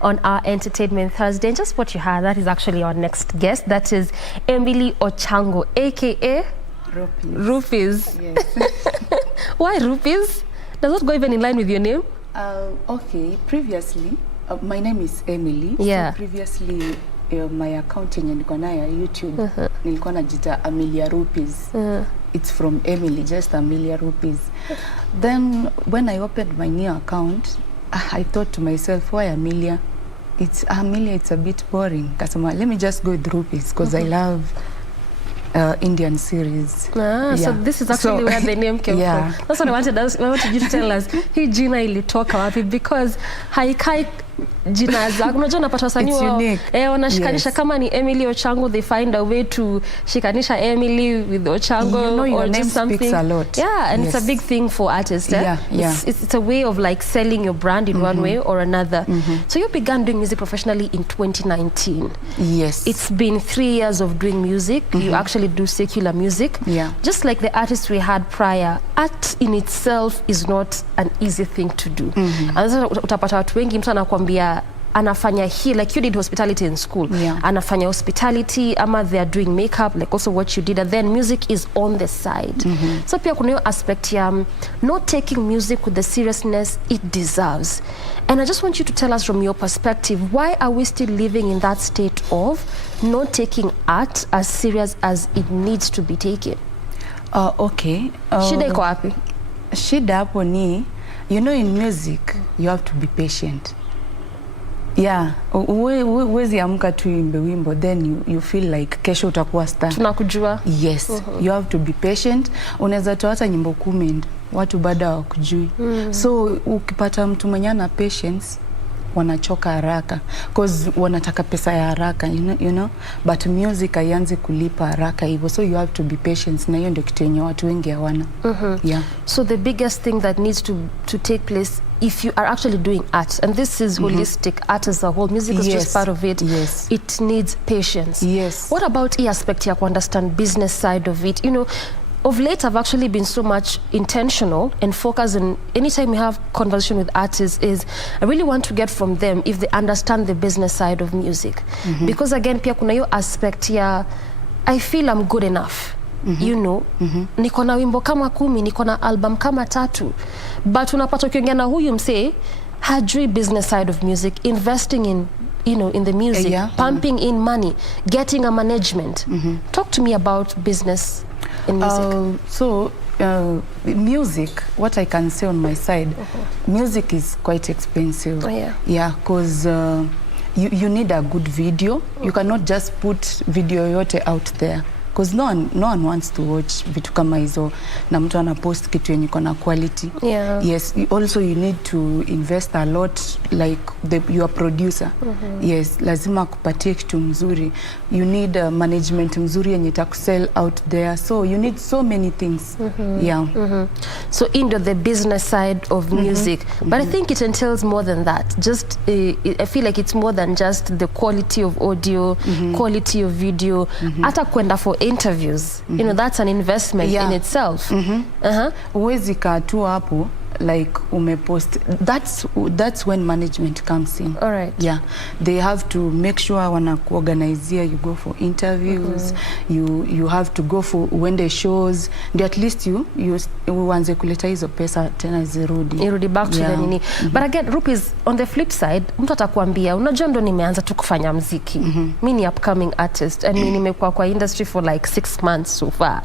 on our Entertainment Thursday. And just what you heard, that is actually our next guest. That is Emily Ochango, aka Rupees. Yes. Why Rupees? Does that go even in line with your name? Okay, previously, my name is Emily. Yeah. So previously, my account nilikuwa nayo YouTube, nilikuwa najita Amelia Rupees. It's from Emily, just Amelia Rupees. Then when I opened my new account, I thought to myself, why Amelia? It's Amelia, it's a bit boring. Customer, let me just go with Rupees because I love Indian series. So this is actually where the name came from. That's what I wanted you to tell us. Hii jina ilitoka wapi, because haikai jina zako. Unajua unapata wasanii wanashikanisha kama ni Emily Ochango, they find a way to shikanisha Emily with Ochango, you know, your or name just something. speaks a lot. Yeah, and it's a big thing for artists. It's a way of like selling your brand in one way or another. So you began doing music professionally in 2019. Yes. It's been 3 years of doing music. You actually do secular music. Yeah. Just like the artists we had prior, art in itself is not an easy thing to do. Utapata watu wengi mtu anakuambia anafanya hii, like you did hospitality in school. Anafanya hospitality, ama they are doing makeup, like also what you did, and then music is on the side. So pia kuna hiyo aspect ya not taking music with the seriousness it deserves. And I just want you to tell us from your perspective, why are we still living in that state of not taking art as serious as it needs to be taken? Okay. Shida iko wapi? Shida hapo ni, you know, in music you have to be patient. Yeah, uwezi amka tu imbe wimbo then you feel like kesho utakuwa star. Tunakujua. Yes, you have to be patient. Unaweza toa hata nyimbo 10 watu bado hawakujui. So ukipata mtu mwenye ana patience, wanachoka haraka because wanataka pesa ya haraka, you know, but music haianzi kulipa haraka hivyo, so you have to be patient, na hiyo ndio kitu yenye watu wengi hawana. Yeah. So the biggest thing that needs to take place if you are actually doing art, and this is holistic art as a whole, music is just part of it. It needs patience. What about the aspect you understand business side of it? You know, of late I've actually been so much intentional and focused on anytime we have conversation with artists is I really want to get from them if they understand the business side of music. Because again pia kuna hiyo aspect ya I feel I'm good enough. You know, niko na wimbo kama 10, niko na album kama 3, but unapata ukiongea na huyu msee hajui business side of music, investing in, you know, in the music, pumping in money, getting a management. Talk to me about business in music. Music, what I can say on my side, music is quite expensive. Yeah, because you need a good video. You cannot just put video yote out there, because no one wants to watch vitu kama hizo na mtu ana post kitu yenye iko na quality. Yes, also you need to invest a lot, like your producer. Yes, lazima kupatie kitu mzuri. You need a management mzuri yenye itakusell out there, so you need so many things. So into the business side of music, but I think it entails more than that. Just I feel like it's more than just the quality of audio, quality of video, hata kwenda for interviews. You know, that's an investment in itself. Uwezi kaa tu hapo like umepost. That's when management comes in. All right. Yeah, they have to make sure wanakuorganizia, you go for interviews, you have to go for when they shows, ndio at least you uanze kuleta hizo pesa tena zirudi back to the nini. But again, Rupees, on the flip side, mtu atakwambia unajua ndo nimeanza tu kufanya muziki. Mimi ni upcoming artist and mimi nimekuwa kwa industry for like 6 months so far.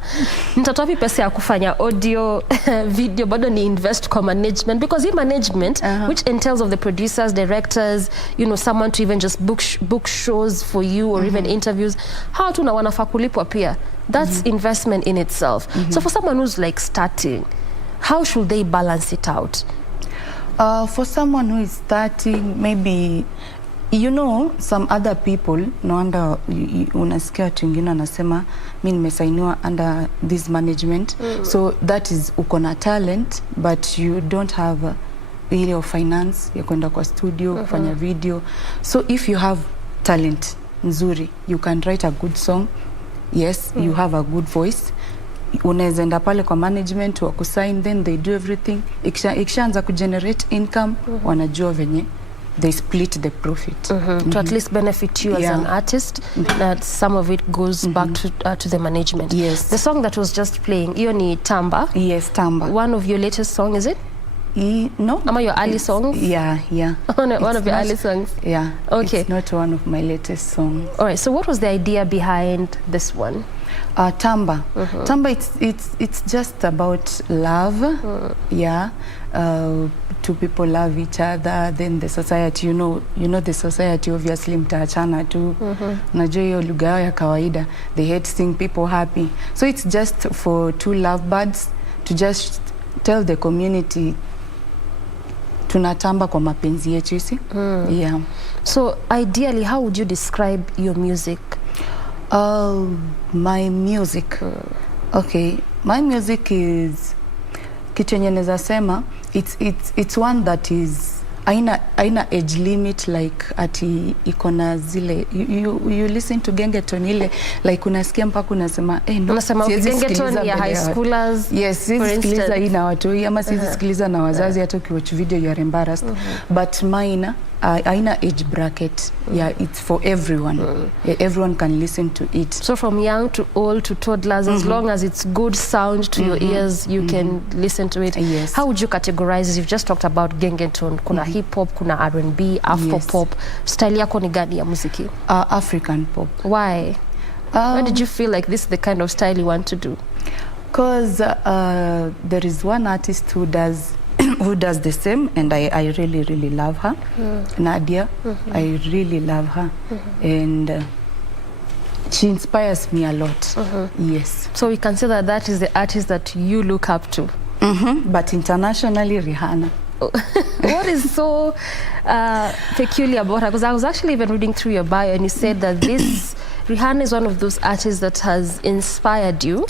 Nitatoa wapi pesa ya kufanya audio, video, bado ni invest kwa management, because in management which entails of the producers, directors, you know, someone to even just book shows for you or even interviews, how tu na wanafaa kulipwa pia. That's investment in itself. So for someone who's like starting, how should they balance it out? For someone who is starting, maybe, you know, some other people, no wonder unasikia watu wengine anasema mimi nimesainiwa under this management. So that is uko na talent but you don't have ile finance ya kwenda kwa studio kufanya video. So if you have talent nzuri, you can write a good song. Yes, you have a good voice. Unaweza enda pale kwa management wa kusign, then they do everything. Ikishaanza kugenerate income, wanajua venye they split the profit. To at least benefit you as an artist, that some of it goes back to the management. Yes. The song that was just playing, iyo ni Tamba. Yes, Tamba. One of your latest song, is it? No. Ama your early songs? Yeah. One of your early songs? Yeah. Okay. It's not one of my latest songs. All right. So what was the idea behind this one? Tamba. Tamba, it's just about love. Yeah. Two people love each other, then the society, you know the society obviously mtaachana tu. Najua hiyo lugha yao ya kawaida. They hate seeing people happy. So it's just for two lovebirds to just tell the community tunatamba kwa mapenzi yetu, you see? Yeah. So ideally, how would you describe your music? My music. Okay, my music is kitu yenye naweza sema, it's one that is aina age limit, like ati ikona zile you listen to gengeton ile like unasikia mpaka unasema no, unasema gengeton ya high schoolers. Yes, siwezi sikiliza hii na watu ama siwezi sikiliza na wazazi hata ukiwatch video you are embarrassed. But mine aina age bracket. Yeah, it's for everyone. Yeah, everyone can listen to it. So from young to old to toddlers, as long as it's good sound to your ears, you can listen to it. Yes. How would you categorize? You've just talked about gengeton, kuna hip hop, kuna R&B, Afro pop. Style yako ni gani ya muziki? African pop. Why? Why did you feel like this is the kind of style you want to do? Because there is one artist who does the same, and I really love her. Nadia. I really love her. And she inspires me a lot. Yes. So we can say that that is the artist that you look up to. But internationally, Rihanna. What is so peculiar about her? Because I was actually even reading through your bio, and you said that this Rihanna is one of those artists that has inspired you,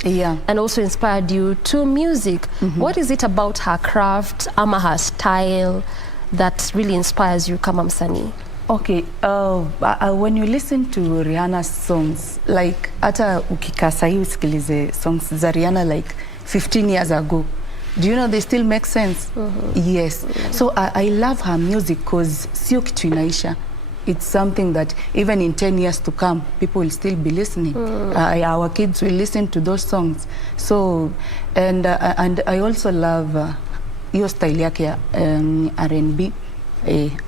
and also inspired you to music. What is it about her craft, ama her style, that really inspires you kama msanii? Okay, when you listen to Rihanna's songs, like hata ukikaa sahi usikilize songs za Rihanna like 15 years ago, do you know they still make sense? Yes. So I love her music because sio kitu inaisha. It's something that even in 10 years to come, people will still be listening. Our kids will listen to those songs. So, and I also love your style yake ya R&B.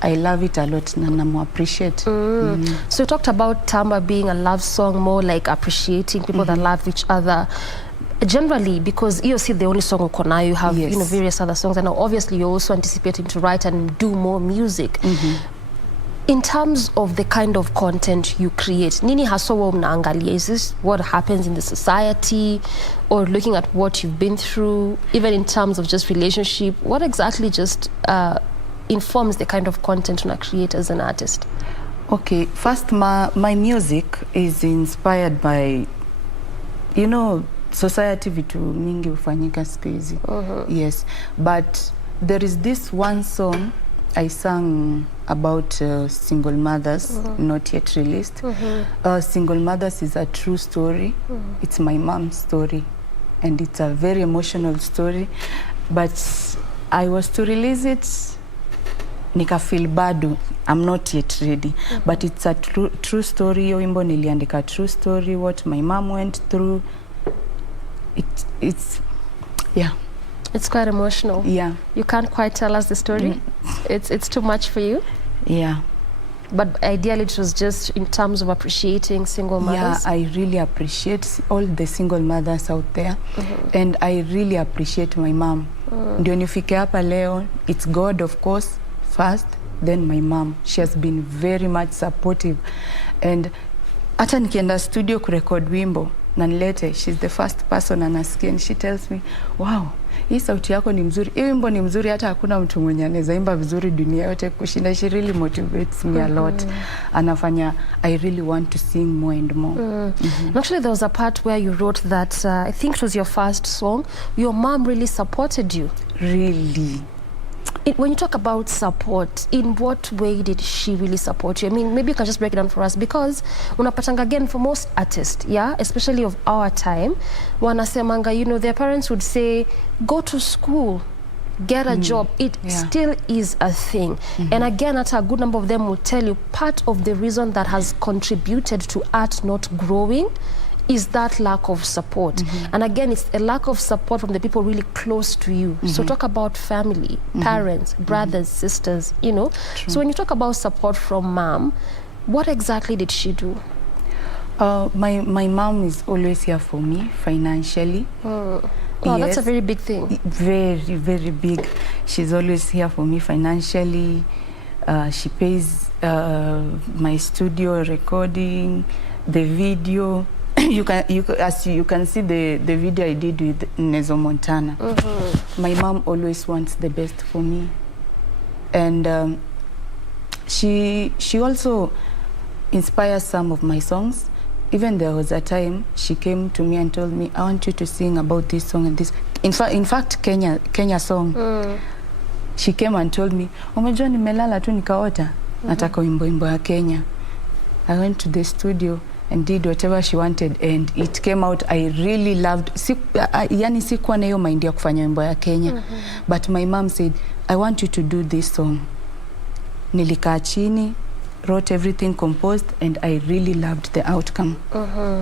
I love it a lot na namu appreciate. So you talked about Tamba being a love song, more like appreciating people that love each other. Generally, because you see the only song uko nayo, you have you know various other songs, and obviously you're also anticipating to write and do more music. In terms of the kind of content you create, nini haswa mnaangalia? Is this what happens in the society, or looking at what you've been through, even in terms of just relationship? What exactly just informs the kind of content you create as an artist? Okay, first my music is inspired by, you know, society vitu mingi ufanyika siku hizi. Yes, but there is this one song I sang about single mothers, not yet released. Single mothers is a true story. It's my mom's story, and it's a very emotional story. But I was to release it, nika feel bado, I'm not yet ready. But it's a true story. Yo wimbo niliandika true story, what my mom went through. It's yeah. It's quite emotional. Yeah. You can't quite tell us the story? It's too much for you? Yeah. But ideally it was just in terms of appreciating single mothers? Yeah, I really appreciate all the single mothers out there. And I really appreciate my mom. Ndio nifike hapa leo, it's God of course first, then my mom. She has been very much supportive. And hata nikienda studio kurecord wimbo, na nilete, she's the first person anasikia, and she tells me, wow, hii sauti yako ni mzuri, hii wimbo ni mzuri, hata hakuna mtu mwenye anaweza imba vizuri dunia yote kushinda. She really motivates me a lot. Anafanya I really want to sing more and more. Actually, there was a part where you wrote that, I think it was your first song, your mom really supported you. Really? When you talk about support, in what way did she really support you? I mean, maybe you can just break it down for us, because unapatanga again for most artists, yeah, especially of our time, wanasemanga, you know, their parents would say, go to school, get a job, it still is a thing. And again, a good number of them will tell you part of the reason that has contributed to art not growing is that lack of support. And again, it's a lack of support from the people really close to you. So talk about family, parents, brothers, sisters, you know. True. So when you talk about support from mom, what exactly did she do? My mom is always here for me financially. Wow, that's a very big thing. Very, very big. She's always here for me financially. She pays my studio recording, the video. You can see the video I did with Nezo Montana. My mom always wants the best for me, and she also inspires some of my songs. Even there was a time she came to me and told me, I want you to sing about this song and this. In fact, Kenya song. She came and told me, umejua nimelala tu nikaota, nataka wimbo ya Kenya. I went to the studio and did whatever she wanted, and it came out. I really loved. Yani sikuwa na hiyo mind ya kufanya wimbo ya Kenya. But my mom said, I want you to do this song. Nilikaa chini, wrote everything, composed, and I really loved the outcome.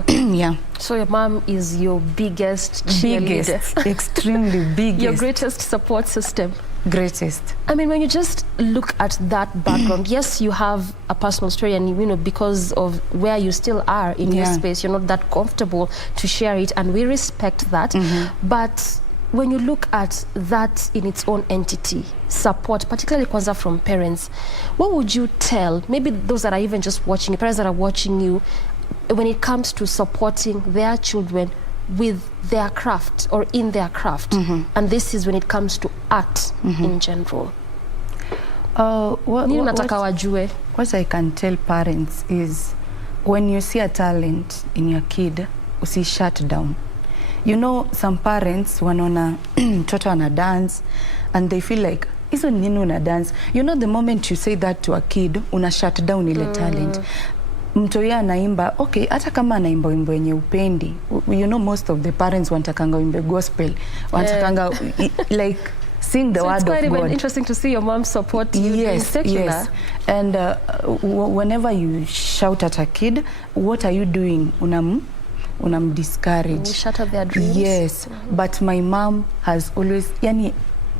Yeah. So your mom is your biggest cheerleader. Extremely biggest. Your greatest support system. Greatest. I mean, when you just look at that background, yes, you have a personal story, and you know, because of where you still are in your space, you're not that comfortable to share it, and we respect that. But when you look at that in its own entity, support, particularly kwanza from parents, what would you tell maybe those that are even just watching you, parents that are watching you, when it comes to supporting their children with their craft or in their craft? And this is when it comes to art in general. What I can tell parents is, when you see a talent in your kid, usi shut down. You know, some parents wanaona mtoto ana dance and they feel like, hizo nini una dance? You know, the moment you say that to a kid, una shut down ile talent. Mtoya anaimba, okay, hata kama anaimba wimbo yenye upendi. You know, most of the parents wantakanga wimbe gospel. Wantakanga like sing the word of God. It's quite interesting to see your mom support you. Yes. And whenever you shout at a kid, what are you doing? Unam discourage. You shatter their dreams. Yes. But my mom has always, yani,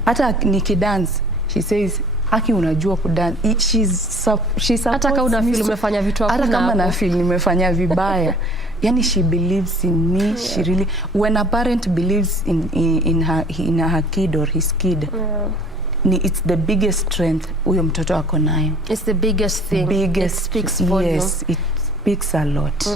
hata nikidance, she says, haki unajua kudance. She supports hata kama una feel umefanya vitu hakuna. Hata kama na feel nimefanya vibaya. Yani, she believes in me. She really, when a parent believes in her kid or his kid, it's the biggest strength huyo mtoto ako nayo. It's the biggest thing. It speaks volume. Yes, it speaks a lot.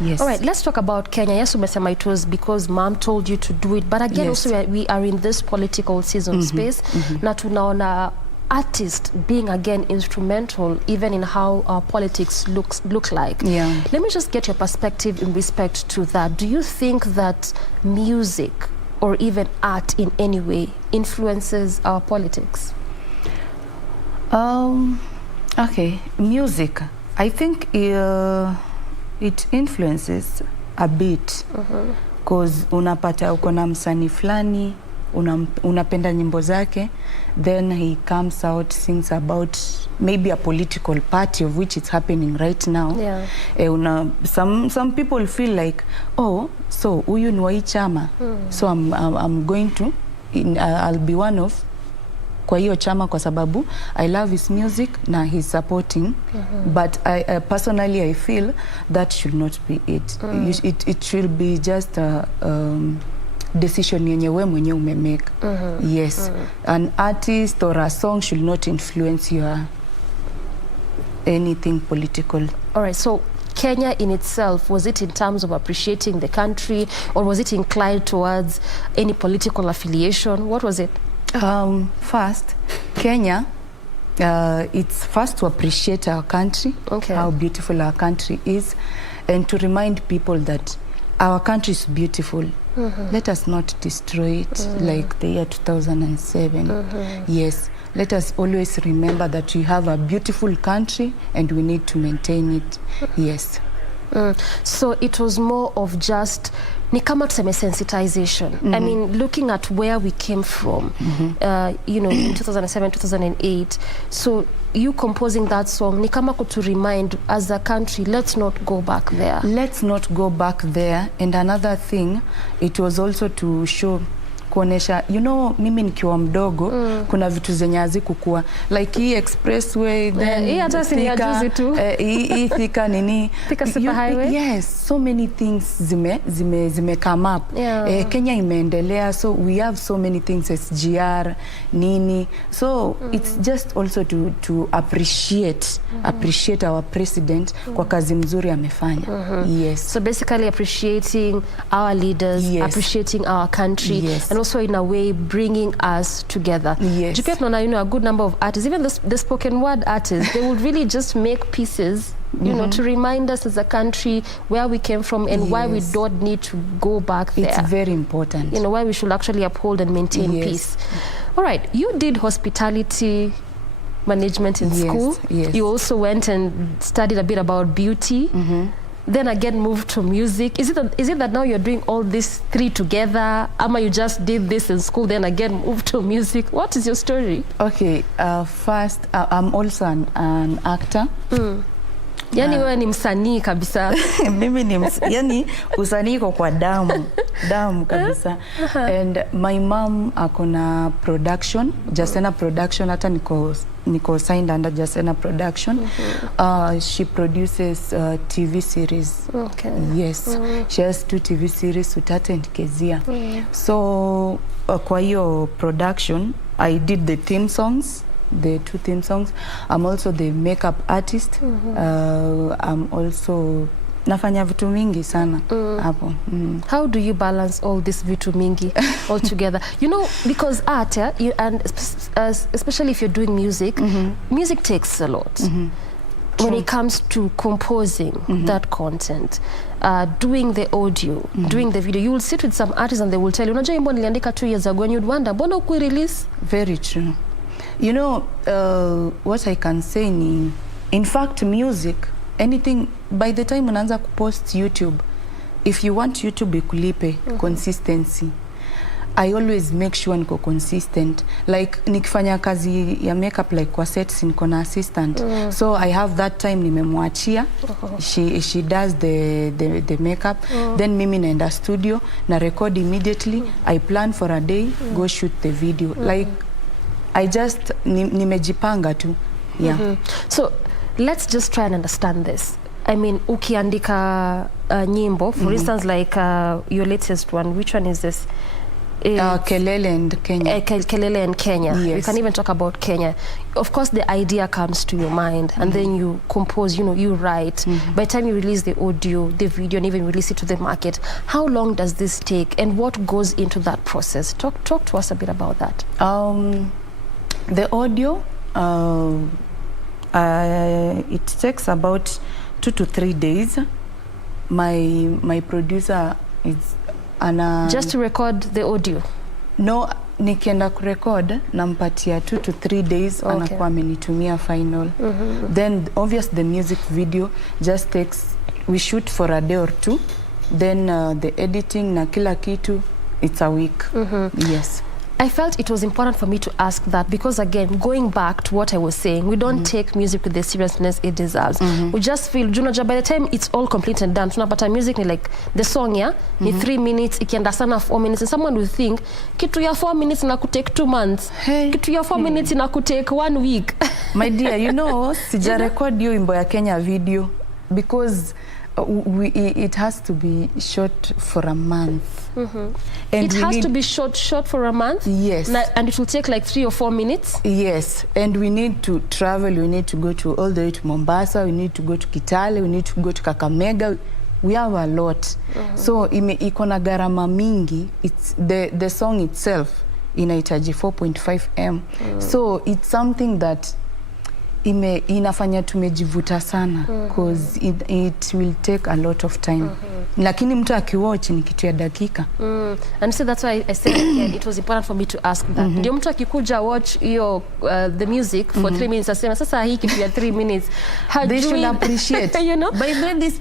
Yes. All right, let's talk about Kenya. Yes, umesema it was because mom told you to do it, but again, also we are in this political season space. Na tunaona artists being again instrumental even in how our politics look like. Let me just get your perspective in respect to that. Do you think that music or even art in any way influences our politics? Okay, music, I think it influences a bit, because unapata uko na msanii fulani, unapenda nyimbo zake, then he comes out, sings about maybe a political party of which it's happening right now. Some people feel like, oh, so huyu ni wa hii chama, so I'm going to, I'll be one of kwa hiyo chama kwa sababu I love his music na he's supporting. But I personally I feel that should not be it. It should be just a decision yenye we mwenye umemake. Yes. An artist or a song should not influence your anything political. All right, so Kenya in itself, was it in terms of appreciating the country, or was it inclined towards any political affiliation? What was it? First, Kenya, it's first to appreciate our country, how beautiful our country is, and to remind people that our country is beautiful. Let us not destroy it like the year 2007. Yes, let us always remember that we have a beautiful country and we need to maintain it. Yes. So it was more of just ni kama tuseme sensitization. I mean, looking at where we came from, you know, in 2007, 2008. So you composing that song, ni kama to remind as a country, let's not go back there. Let's not go back there. And another thing, it was also to show kuonesha, you know, mimi nikiwa mdogo, kuna vitu zenye hazikukua. Like hii expressway, then Thika nini. Thika super highway. Yes, so many things zime come up. Kenya imeendelea, so we have so many things, SGR, nini. So it's just also to appreciate our president kwa kazi mzuri amefanya. Yes. So basically appreciating our leaders, appreciating our country, and also in a way bringing us together. Yes. You know, a good number of artists, even the spoken word artists, they would really just make pieces, you know, to remind us as a country where we came from and why we don't need to go back there. It's very important. You know, why we should actually uphold and maintain peace. All right, you did hospitality management in school. Yes. You also went and studied a bit about beauty. Then again moved to music. Is it that now you're doing all these three together? Ama you just did this in school, then again moved to music? What is your story? Okay, first, I'm also an actor. Yani wewe ni msanii kabisa. Mimi ni yani usanii kwa damu kabisa. And my mom akona production, Jasena Production, hata niko signed under Jasena Production. She produces TV series. Okay. Yes. She has 2 TV series, Utate and Kezia. So kwa hiyo production, I did the theme songs. The 2 theme songs. I'm also the makeup artist. I'm also nafanya vitu mingi sana hapo. How do you balance all this vitu mingi all together? You know, because art, and especially if you're doing music, music takes a lot. When it comes to composing that content, doing the audio, doing the video, you will sit with some artists and they will tell you, unajua imbo niliandika 2 years ago, and you'd wonder, mbona ukui release? Very true. You know, what I can say in fact, music, anything, by the time unaanza kupost YouTube, if you want YouTube ikulipe, consistency. I always make sure niko consistent. Like, nikifanya kazi ya makeup, like kwa sets, niko na assistant. So I have that time nimemwachia. She does the makeup. Then mimi naenda studio, na record immediately. I plan for a day, go shoot the video. Like, I just nimejipanga tu. Yeah. So let's just try and understand this. I mean, ukiandika nyimbo, for instance, like your latest one, which one is this? Kelele and Kenya. Kelele and Kenya. Yes. We can even talk about Kenya. Of course, the idea comes to your mind, and then you compose, you know, you write. By the time you release the audio, the video, and even release it to the market, how long does this take, and what goes into that process? Talk to us a bit about that. The audio, it takes about 2 to 3 days. My producer is just to record the audio? No, nikienda kurecord nampatia 2 to 3 days, anakuwa amenitumia final. Then obviously the music video just takes, we shoot for a day or 2, then the editing na kila kitu, it's a week. Yes. I felt it was important for me to ask that because, again, going back to what I was saying, we don't take music with the seriousness it deserves. We just feel, by the time it's all complete and done, tunapata music ni like the song, ni 3 minutes, ikienda sana 4 minutes, and someone will think, kitu ya 4 minutes na kutake 2 months, kitu ya 4 minutes na kutake 1 week. My dear, you know, sija record yo imbo ya Kenya video because it has to be shot for a month. And it has to be shot for a month? Yes. And it will take like 3 or 4 minutes? Yes. And we need to travel. We need to go all the way to Mombasa. We need to go to Kitale. We need to go to Kakamega. We have a lot. So iko na gharama mingi. It's the song itself inahitaji 4.5 M. So it's something that inafanya tumejivuta sana because it will take a lot of time. lakini mtu akiwatch ni kitu ya dakika. And so that's why I said again, it was important for me to ask that. Ndio mtu akikuja watch hiyo the music for 3 minutes asema sasa hii kitu ya 3 minutes. They should appreciate. You know? By then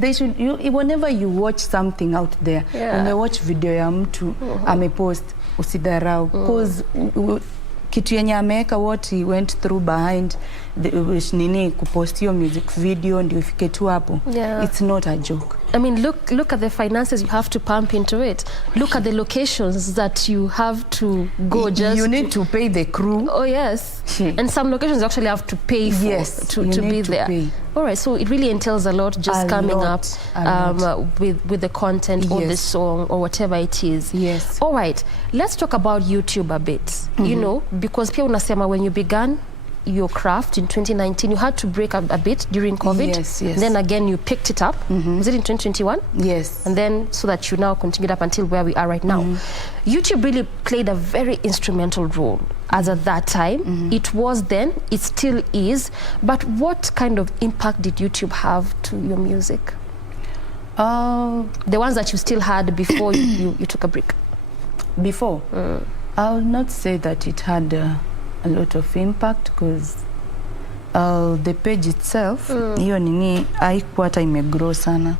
they should, whenever you watch something out there, watch video ya mtu amepost, usidharau, because kitu yenye ameweka what he went through behind nini kupost hiyo music video ndio ifike tu hapo. It's not a joke. I mean, look at the finances you have to pump into it. Look at the locations that you have to go. You need to pay the crew. Oh yes. And some locations you actually have to pay for to be there. Pay. All right, so it really entails a lot just coming up with the content or the song or whatever it is. Yes. All right, let's talk about YouTube a bit. You know, because pia unasema when you began your craft in 2019, you had to break up a bit during COVID. Yes. Then again, you picked it up. Was it in 2021? Yes. And then so that you now continued up until where we are right now. YouTube really played a very instrumental role as at that time. It was then, it still is. But what kind of impact did YouTube have to your music? The ones that you still had before you took a break. Before? I will not say that it had a lot of impact because the page itself hiyo nini haikuwa hata imegrow sana.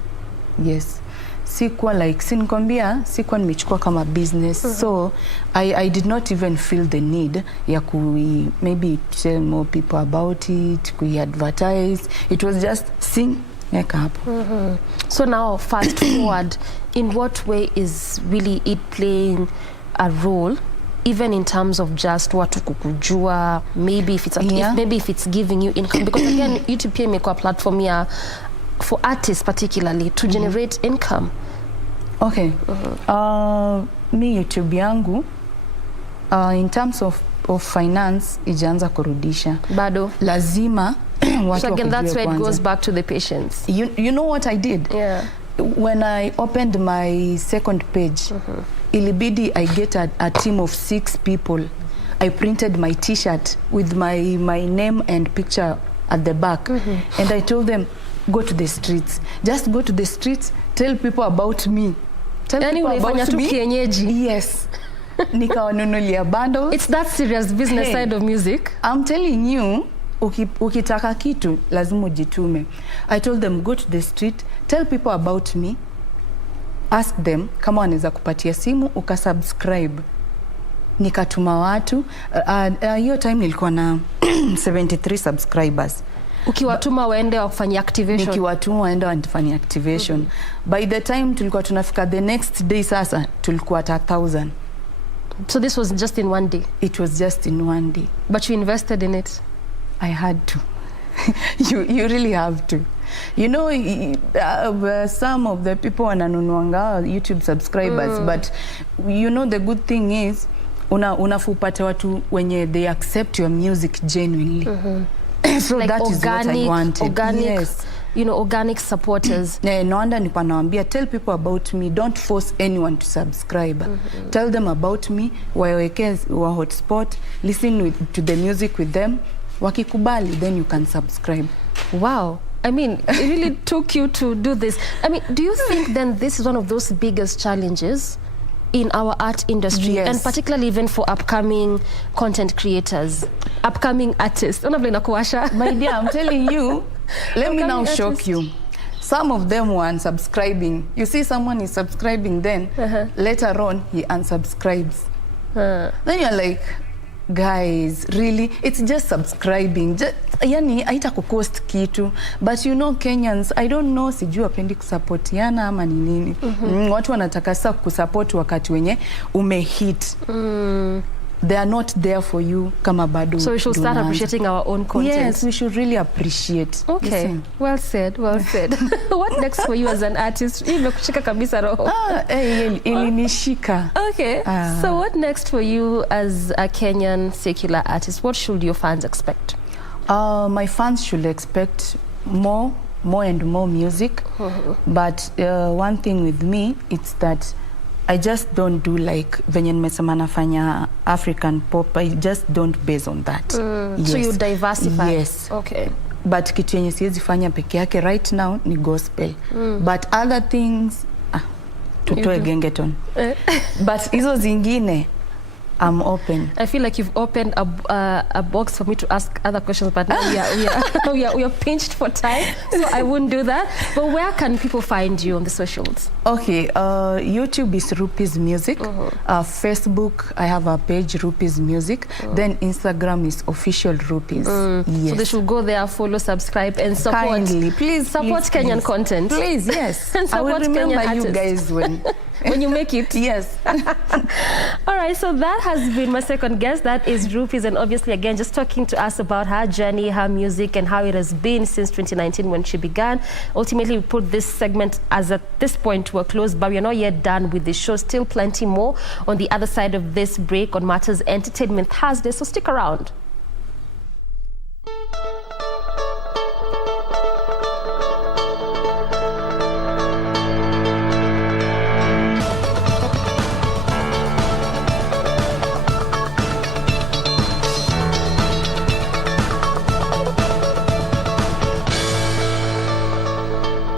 Yes. Sikuwa like sinikwambia sikuwa nimechukua kama business. So I did not even feel the need ya maybe tell more people about it, advertise. It was just sing weka hapo. So now fast forward, in what way is really it playing a role, even in terms of just watu kukujua, maybe if it's giving you income, because again YouTube pia imekuwa platform ya for artists particularly to generate income. Okay. Me YouTube yangu in terms of finance ijaanza kurudisha bado lazima watu. So again that's where it goes back to the patience. You know what I did? When I opened my second page, ilibidi I get a team of 6 people. I printed my t-shirt with my name and picture at the back. And I told them, go to the streets. Just go to the streets, tell people about me. Tell people about me. Kienyeji. Yes. Nikawanunulia bundles. It's that serious business side of music. I'm telling you, ukitaka kitu lazima ujitume. I told them, go to the street, tell people about me, ask them kama wanaweza kupatia simu ukasubscribe. Nikatuma watu hiyo time nilikuwa na 73 subscribers. Ukiwatuma waende wafanye activation. Nikiwatuma waende wafanye activation. By the time tulikuwa tunafika the next day sasa tulikuwa at 1000. So this was just in one day? It was just in one day. But you invested in it? I had to. You really have to. You know, some of the people wananunuanga YouTube subscribers, but you know the good thing is unafupata watu wenye they accept your music genuinely. So like that is what I wanted. Organic, you know, organic supporters. Noanda nilikuwa nawaambia, tell people about me, don't force anyone to subscribe. Tell them about me, waweke wa hotspot, listen to the music with them. Wakikubali, then you can subscribe. Wow. I mean, it really took you to do this. I mean, do you think then this is one of those biggest challenges in our art industry, and particularly even for upcoming content creators, upcoming artists? My dear, I'm telling you, let me now shock you. Some of them were unsubscribing. You see someone is subscribing, then later on he unsubscribes. Then you're like, guys, really? It's just subscribing. Yani haita kukost kitu. But you know Kenyans, I don't know, sijui wapendi kusapotiana ama ni nini. Watu wanataka sasa kusupport wakati wenye umehit. They are not there for you kama bado. So we should start appreciating our own content. Yes, we should really appreciate. Okay. Listen. Well said, well said. What next for you as an artist? Imekushika kabisa roho. Ilinishika. Okay. So what next for you as a Kenyan secular artist? What should your fans expect? My fans should expect more and more music. But one thing with me, it's that I just don't do like venye nimesema nafanya African pop. I just don't base on that. Yes. So you diversify. Yes. Okay. but kitu yenye siwezi fanya peke yake right now ni gospel. But other things, tutoe gengeton. But hizo zingine, I'm open. I feel like you've opened a box for me to ask other questions, but now we are pinched for time, so I wouldn't do that. But where can people find you on the socials? Okay, YouTube is Rupees Music. Facebook, I have a page, Rupees Music. Then Instagram is Official Rupees. Yes. So they should go there, follow, subscribe, and support. Kindly, please support Kenyan content. Please, yes. And I will remember Kenyan you artists. guys when... when you make it. Yes. All right, so that has been my second guest. That is Rupees, and obviously, again, just talking to us about her journey, her music, and how it has been since 2019 when she began. Ultimately, we put this segment as at this point to a close, but we are not yet done with the show. Still plenty more on the other side of this break on Matters Entertainment Thursday, so stick around.